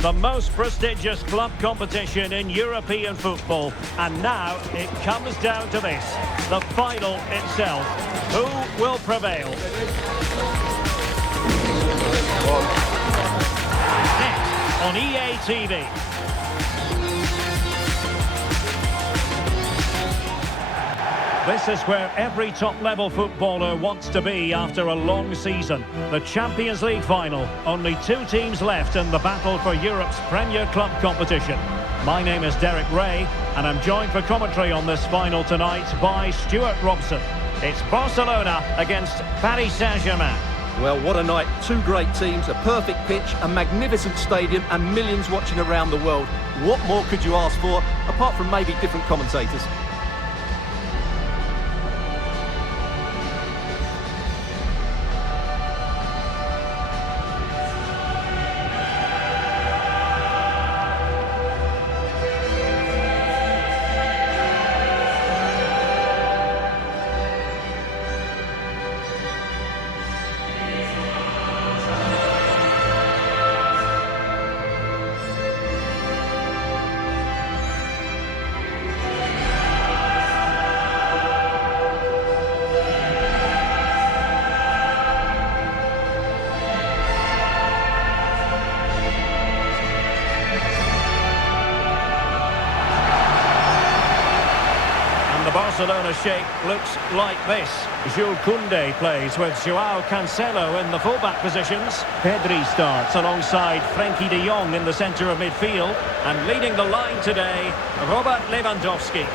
The most prestigious club competition in European football. And now it comes down to this, the final itself. Who will prevail? Next on EA TV. This is where every top-level footballer wants to be after a long season. The Champions League final. Only 2 teams left in the battle for Europe's Premier Club competition. My name is Derek Ray, and I'm joined for commentary on this final tonight by Stuart Robson. It's Barcelona against Paris Saint-Germain. Well, what a night. 2 great teams, a perfect pitch, a magnificent stadium, and millions watching around the world. What more could you ask for, apart from maybe different commentators? Barcelona shape looks like this. Jules Koundé plays with Joao Cancelo in the fullback positions. Pedri starts alongside Frenkie de Jong in the centre of midfield. And leading the line today, Robert Lewandowski.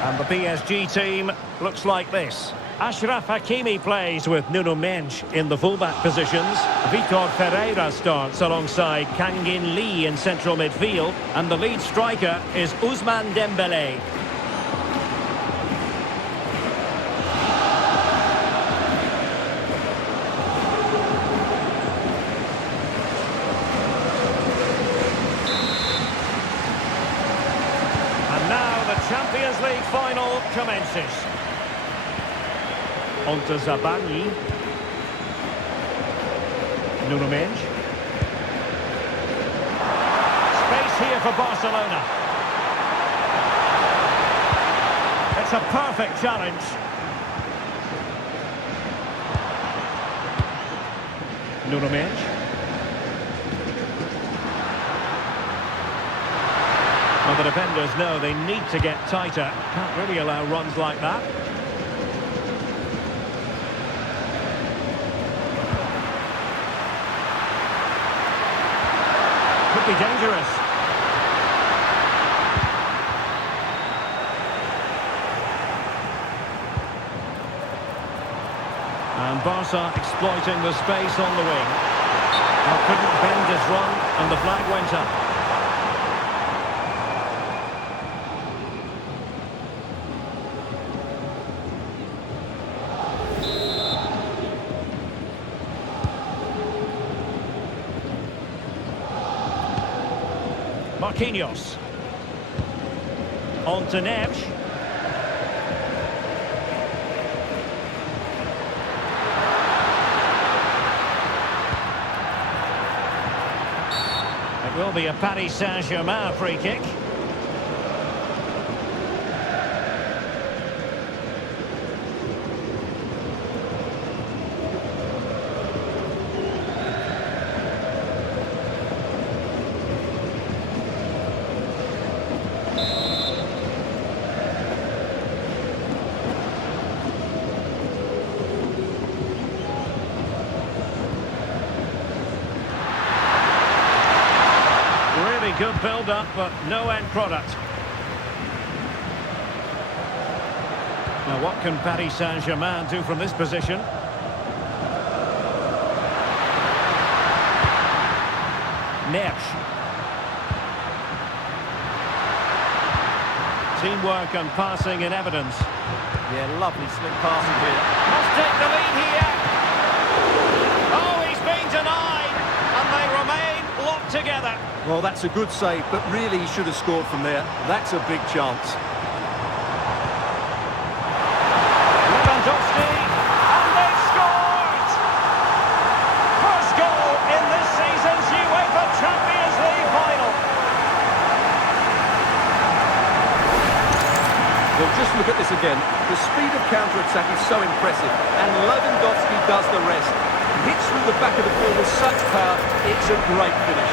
And the PSG team looks like this. Achraf Hakimi plays with Nuno Mendes in the fullback positions. Vitor Ferreira starts alongside Kangin Lee in central midfield. And the lead striker is Ousmane Dembele. Champions League final commences. On to Zabani. Nuno Mendes. Space here for Barcelona. It's a perfect challenge. Nuno Mendes. Well, the defenders know they need to get tighter. Can't really allow runs like that. Could be dangerous. And Barca exploiting the space on the wing. Well, couldn't bend his run, and the flag went up. Marquinhos. On to Neves. It will be a Paris Saint-Germain free kick. Good build-up, but no end product. Now, what can Paris Saint-Germain do from this position? Neves. Teamwork and passing in evidence. Yeah, lovely slick passing here. Must take the lead here. Oh, he's been denied, and they remain locked together. Well, that's a good save, but really he should have scored from there. That's a big chance. Lewandowski, and they've scored! First goal in this season's UEFA Champions League final. Well, just look at this again. The speed of counter-attack is so impressive, and Lewandowski does the rest. He hits through the back of the ball with such power, it's a great finish.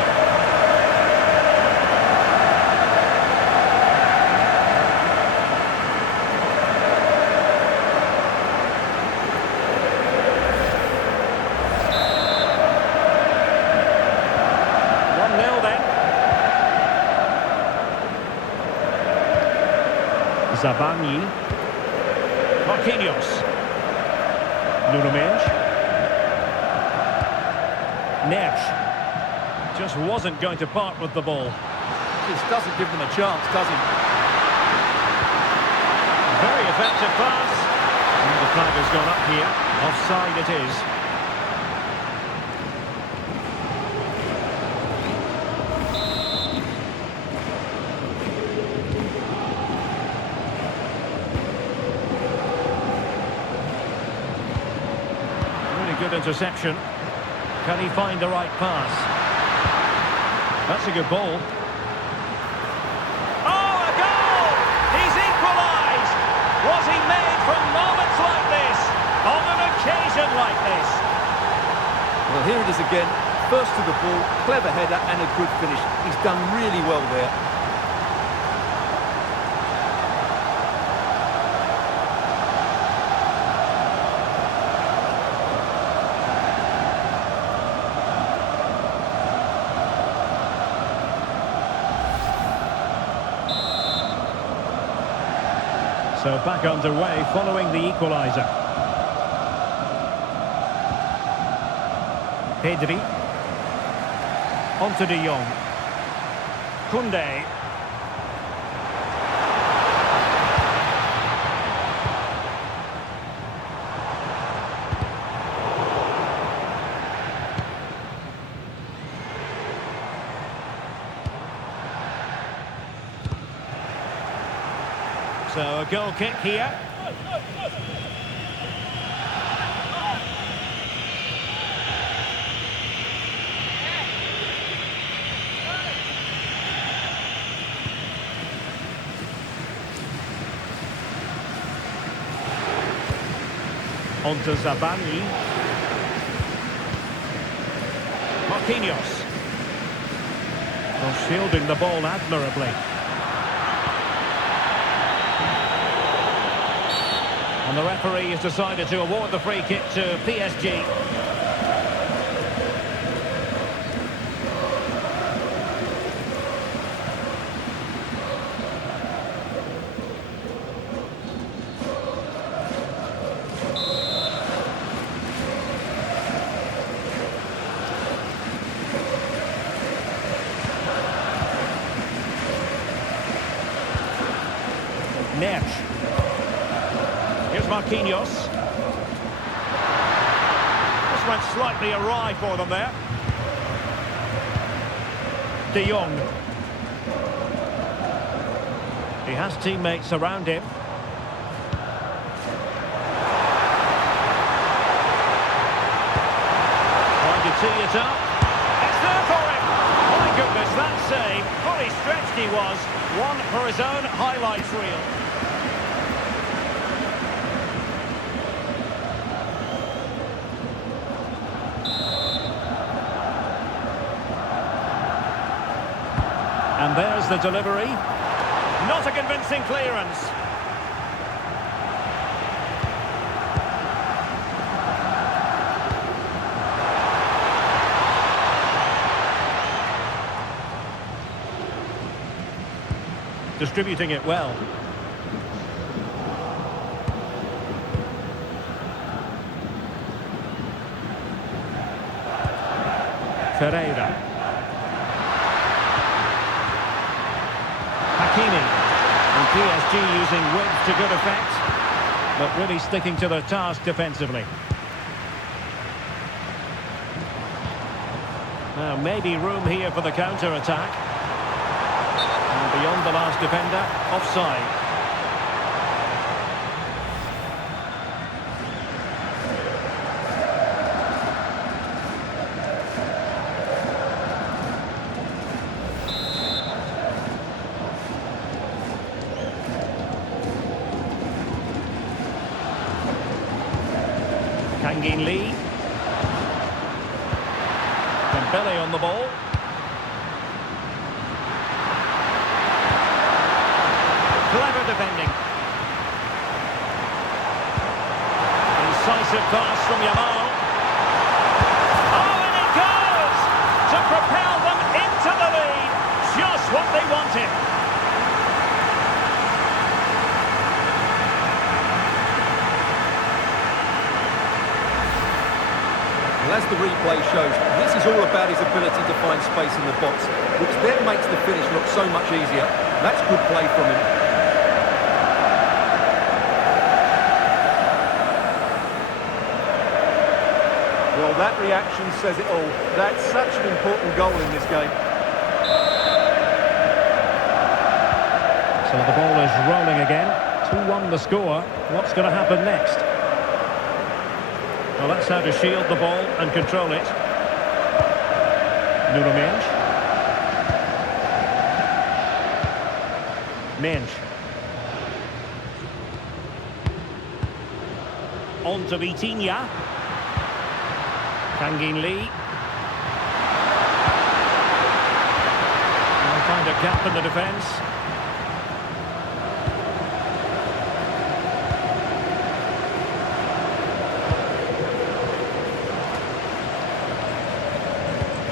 Zabani, Marquinhos, Nuno Mendes, Neves, just wasn't going to part with the ball. This doesn't give them a chance, does he? Very effective pass. And the flag has gone up here. Offside it is. Good interception. Can he find the right pass? That's a good ball. Oh, a goal! He's equalised! Was he made from moments like this? On an occasion like this? Well, here it is again. First to the ball, clever header and a good finish. He's done really well there. So back underway following the equaliser. Pedri. Onto De Jong. Koundé. So a goal kick here. Onto Zabani. Marquinhos. Well, shielding the ball admirably. And the referee has decided to award the free kick to PSG. Neves. Here's Marquinhos. This went slightly awry for them there. De Jong. He has teammates around him. Trying to tee it up. It's there for him. My goodness, that save. Fully stretched he was. One for his own highlights reel. And there's the delivery. Not a convincing clearance. Distributing it well. Ferreira. Hakimi. And PSG using width to good effect, but really sticking to their task defensively. Now maybe room here for the counter-attack. And beyond the last defender, offside. Lee. Dembele on the ball. Clever defending. Incisive pass from Yamal. Oh, and it goes! To propel them into the lead. Just what they wanted. Well, as the replay shows, this is all about his ability to find space in the box, which then makes the finish look so much easier. That's good play from him. Well, that reaction says it all. That's such an important goal in this game. So the ball is rolling again. 2-1 the score. What's going to happen next? Well, that's how to shield the ball and control it. Nuno Mendes. On to Vitinha. Lee. They'll find a gap in the defence.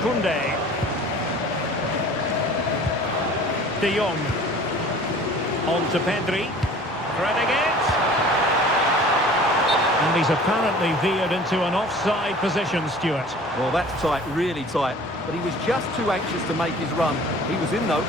Koundé. De Jong. On to Pedri. Threading it. And he's apparently veered into an offside position, Stuart. Well, that's tight, really tight. But he was just too anxious to make his run. He was in, though.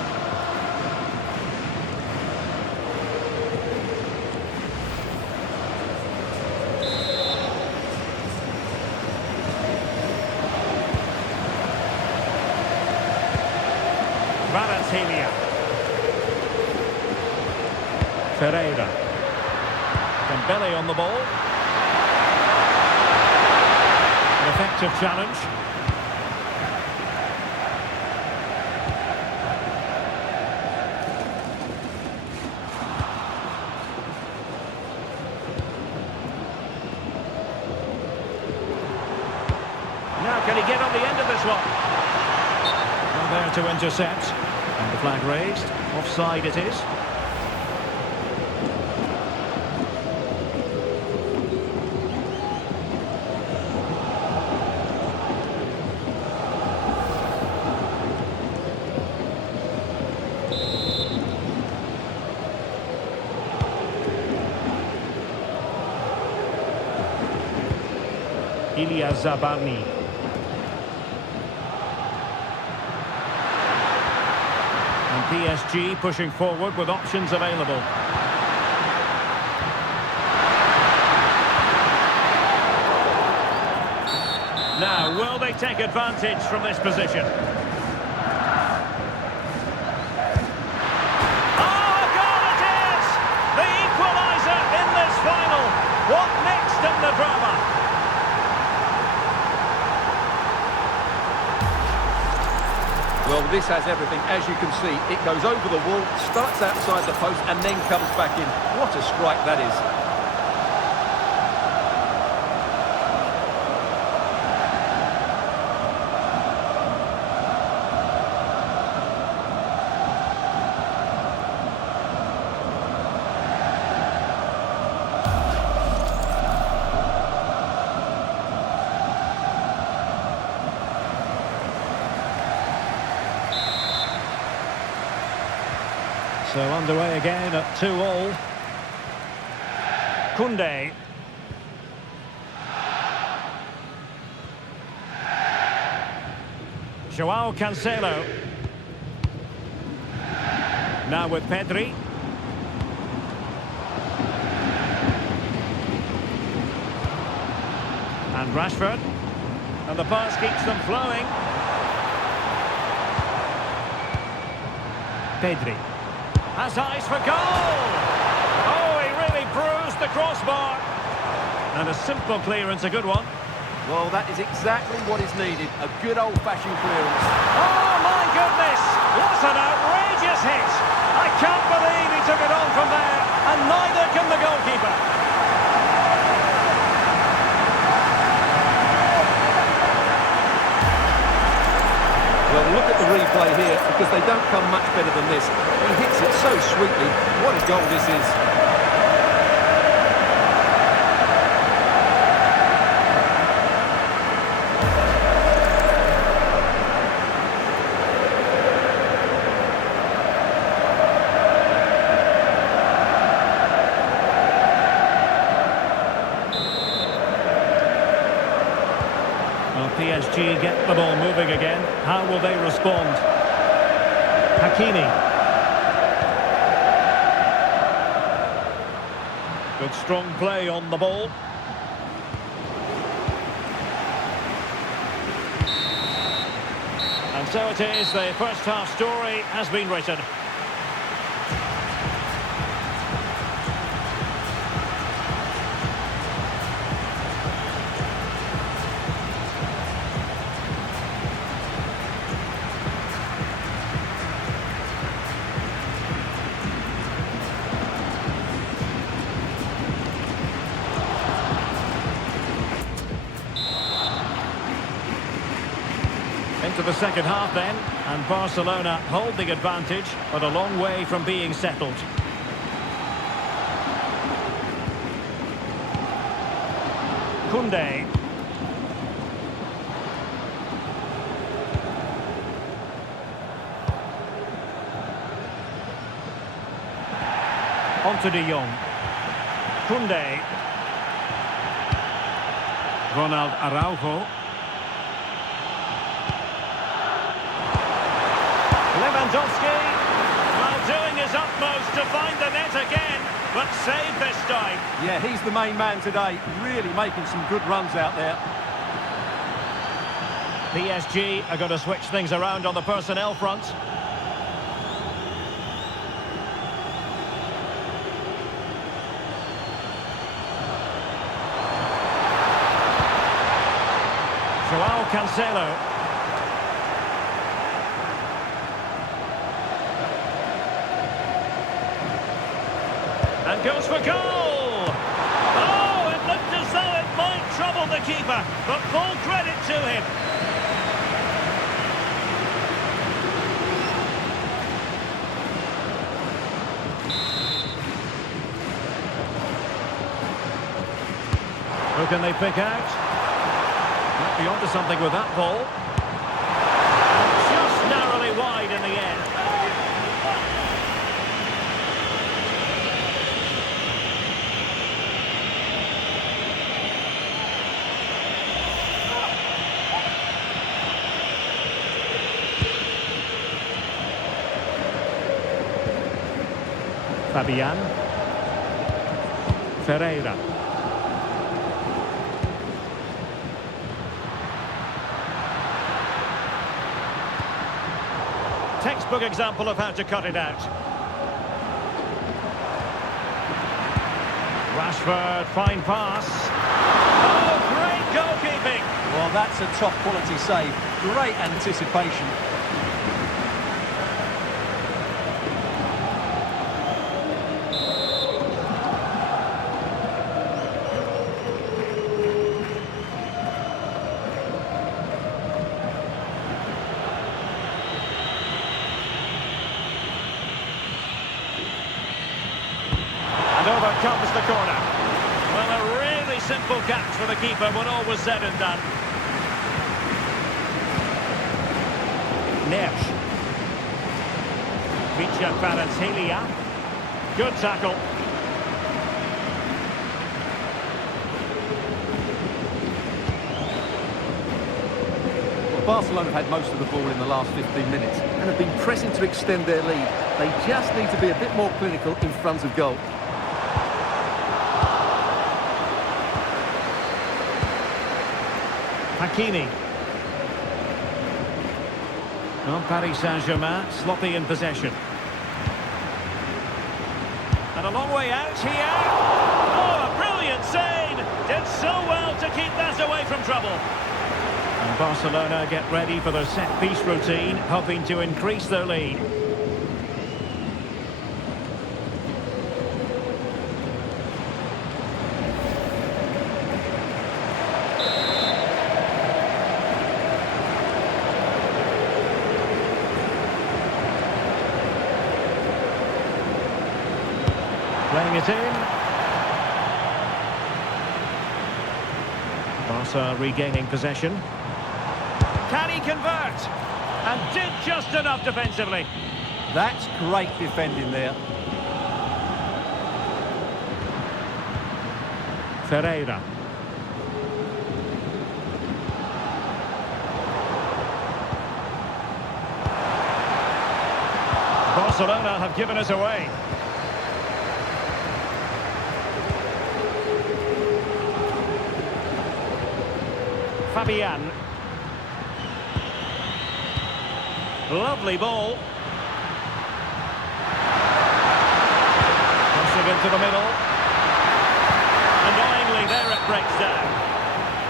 Ferreira. Dembele on the ball. An effective challenge. Now can he get on the end of this one? Well, there to intercept. And the flag raised. Offside it is. Zabarni. And PSG pushing forward with options available. Now, will they take advantage from this position? Oh, a goal it is! The equaliser in this final. What next in the drama? Well, this has everything. As you can see, it goes over the wall, starts outside the post, and then comes back in. What a strike that is. So underway again at 2-2. Koundé. Joao Cancelo. Now with Pedri. And Rashford. And the pass keeps them flowing. Pedri. Has eyes for goal! Oh, he really bruised the crossbar. And a simple clearance, a good one. Well, that is exactly what is needed. A good old-fashioned clearance. Oh, my goodness! What an outrageous hit! I can't believe he took it on from there, and neither can the goalkeeper. Well, look at the replay here, because they don't come much better than this. He hits it so sweetly. What a goal this is. Well, PSG get the ball moving again. How will they respond? Hakimi. Good strong play on the ball. And so it is, the first half story has been written. Into the second half then, and Barcelona hold the advantage, but a long way from being settled. Koundé. Onto de Jong. Koundé. Ronald Araujo. Lewandowski, while doing his utmost to find the net again, but saved this time. Yeah, he's the main man today, really making some good runs out there. PSG are going to switch things around on the personnel front. Joao Cancelo. And goes for goal! Oh, it looked as though it might trouble the keeper, but full credit to him. Who can they pick out? Might be onto something with that ball. Just narrowly wide in the end. Fabian. Ferreira. Textbook example of how to cut it out. Rashford, fine pass. Oh, great goalkeeping! Well, that's a top quality save. Great anticipation. And over comes the corner. Well, a really simple catch for the keeper when all was said and done. Nesh. Kvaratskhelia. Good tackle. Barcelona have had most of the ball in the last 15 minutes and have been pressing to extend their lead. They just need to be a bit more clinical in front of goal. Hakimi. Well, Paris Saint-Germain sloppy in possession. And a long way out here. Oh, a brilliant save! Did so well to keep that away from trouble. And Barcelona get ready for their set-piece routine, hoping to increase their lead. Playing it in. Barca regaining possession. Can he convert? And did just enough defensively. That's great defending there. Ferreira. Barcelona have given us away. Fabian. Lovely ball. Crossing into the middle. Annoyingly, there it breaks down.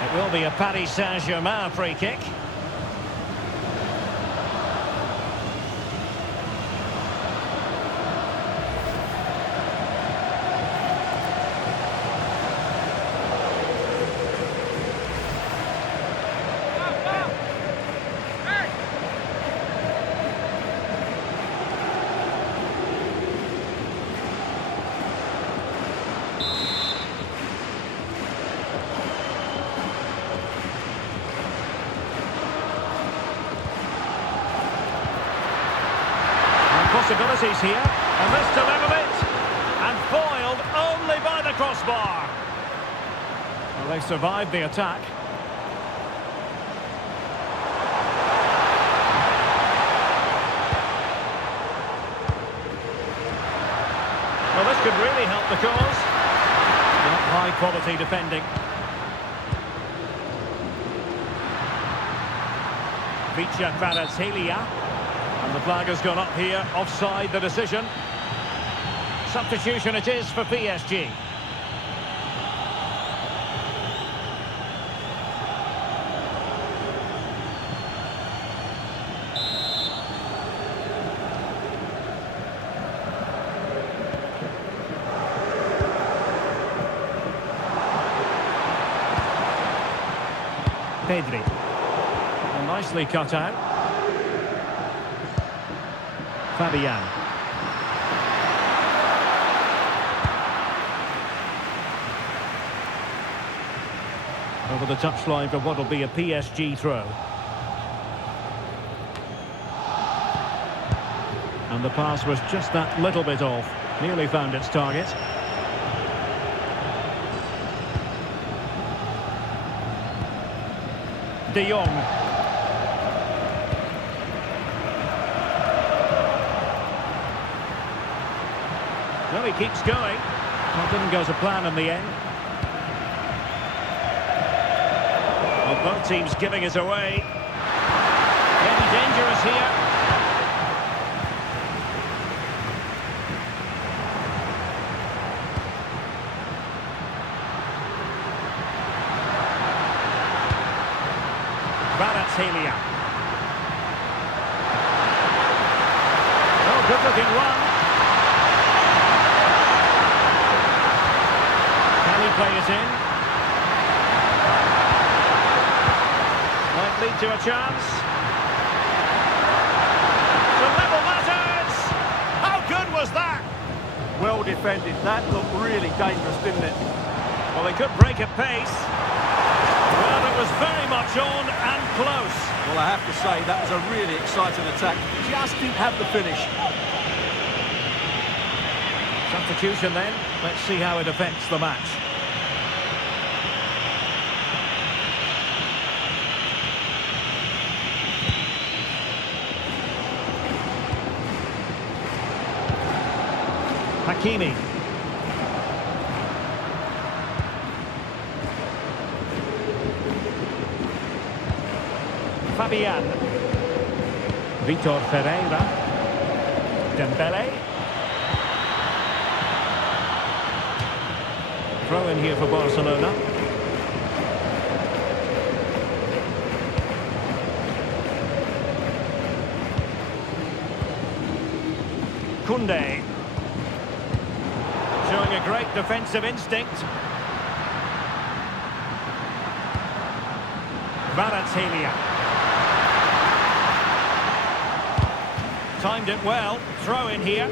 It will be a Paris Saint-Germain free kick. Possibilities here, and this to level it, and foiled only by the crossbar. Well, they survived the attack. Well, this could really help the cause. Not high quality defending. VisionzPro. And the flag has gone up here, offside the decision. Substitution it is for PSG. Pedri. Well, nicely cut out. Fabian. Over the touchline for what will be a PSG throw. And the pass was just that little bit off. Nearly found its target. De Jong. Well, he keeps going. Well, didn't go to plan in the end. Well, both teams giving it away. Maybe dangerous here. Kvaratskhelia. Oh, good-looking run. Play it in. Might lead to a chance. To level matters! How good was that? Well defended. That looked really dangerous, didn't it? Well, they could break at pace. Well, it was very much on and close. Well, I have to say, that was a really exciting attack. Just didn't have the finish. Substitution then. Let's see how it affects the match. Hakimi. Fabian. Vitor Ferreira. Dembele. Throw in here for Barcelona. Koundé. Showing a great defensive instinct. Kvaratskhelia. Timed it well. Throw in here.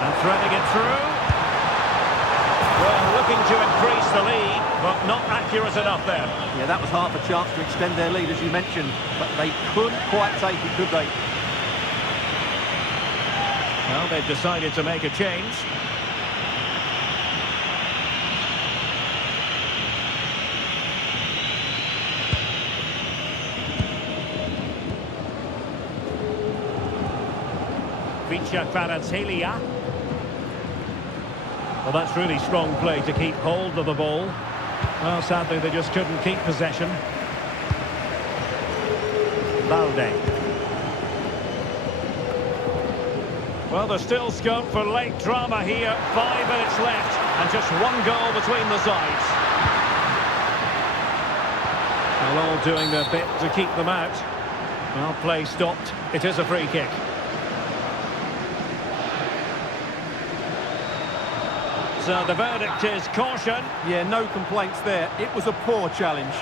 And threading it through. Well, looking to increase the lead, but not accurate enough there. Yeah, that was half a chance to extend their lead, as you mentioned, but they couldn't quite take it, could they? Well, they've decided to make a change. Kvaratskhelia. Well, that's really strong play to keep hold of the ball. Well, sadly, they just couldn't keep possession. Balde. Well, there's still scope for late drama here. 5 minutes left, and just one goal between the sides. Well, all doing their bit to keep them out. Well, play stopped. It is a free kick. So the verdict is caution. Yeah, no complaints there. It was a poor challenge.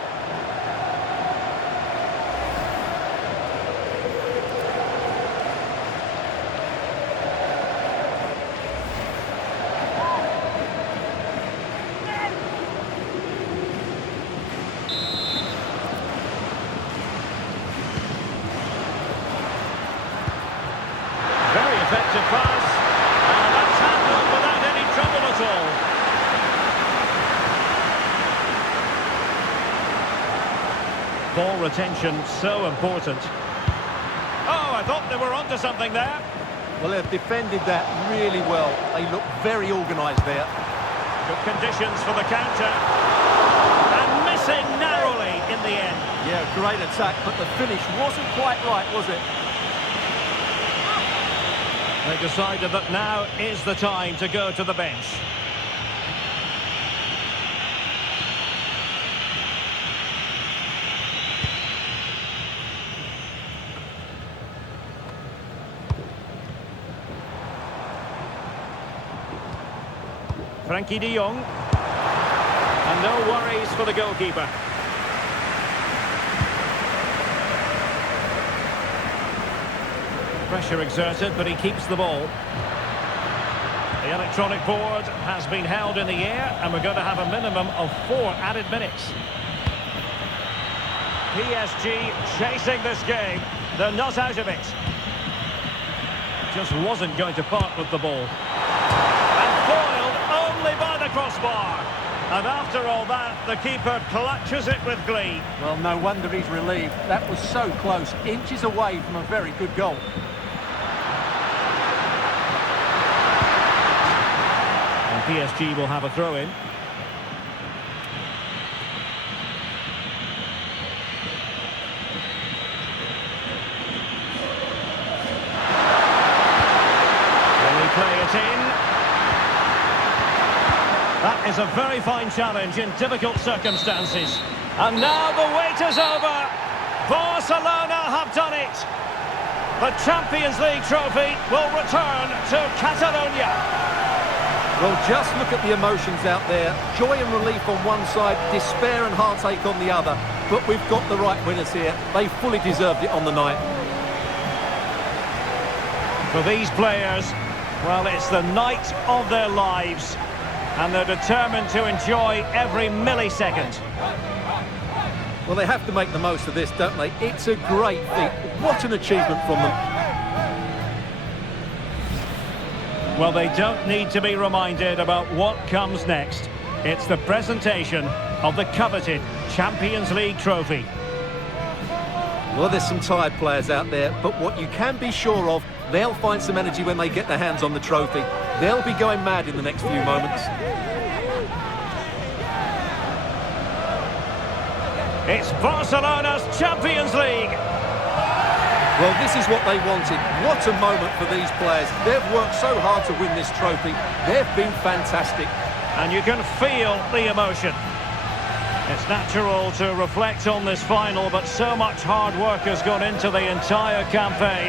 Very effective pass. And that's handled without any trouble at all. Ball retention so important. Oh, I thought they were onto something there. Well, they've defended that really well. They look very organised there. Good conditions for the counter. And missing narrowly in the end. Yeah, great attack, but the finish wasn't quite right, was it? They decided that now is the time to go to the bench. Frankie de Jong. And no worries for the goalkeeper. Pressure exerted, but he keeps the ball. The electronic board has been held in the air, and we're going to have a minimum of 4 added minutes. PSG chasing this game. They're not out of it. Just wasn't going to part with the ball. And foiled only by the crossbar. And after all that, the keeper clutches it with glee. Well, no wonder he's relieved. That was so close, inches away from a very good goal. And PSG will have a throw-in. Play it in. That is a very fine challenge in difficult circumstances. And now the wait is over. Barcelona have done it. The Champions League trophy will return to Catalonia. Well, just look at the emotions out there. Joy and relief on one side, despair and heartache on the other. But we've got the right winners here. They fully deserved it on the night. For these players, well, it's the night of their lives, and they're determined to enjoy every millisecond. Well, they have to make the most of this, don't they? It's a great feat. What an achievement from them. Well, they don't need to be reminded about what comes next. It's the presentation of the coveted Champions League trophy. Well, there's some tired players out there, but what you can be sure of, they'll find some energy when they get their hands on the trophy. They'll be going mad in the next few moments. It's Barcelona's Champions League. Well, this is what they wanted. What a moment for these players. They've worked so hard to win this trophy. They've been fantastic. And you can feel the emotion. It's natural to reflect on this final, but so much hard work has gone into the entire campaign.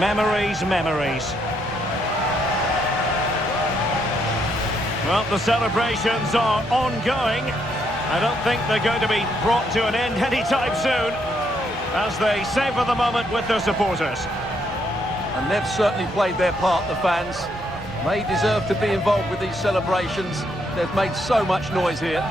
Memories, memories. Well, the celebrations are ongoing. I don't think they're going to be brought to an end anytime soon, as they savour the moment with their supporters. And they've certainly played their part, the fans. They deserve to be involved with these celebrations. They've made so much noise here.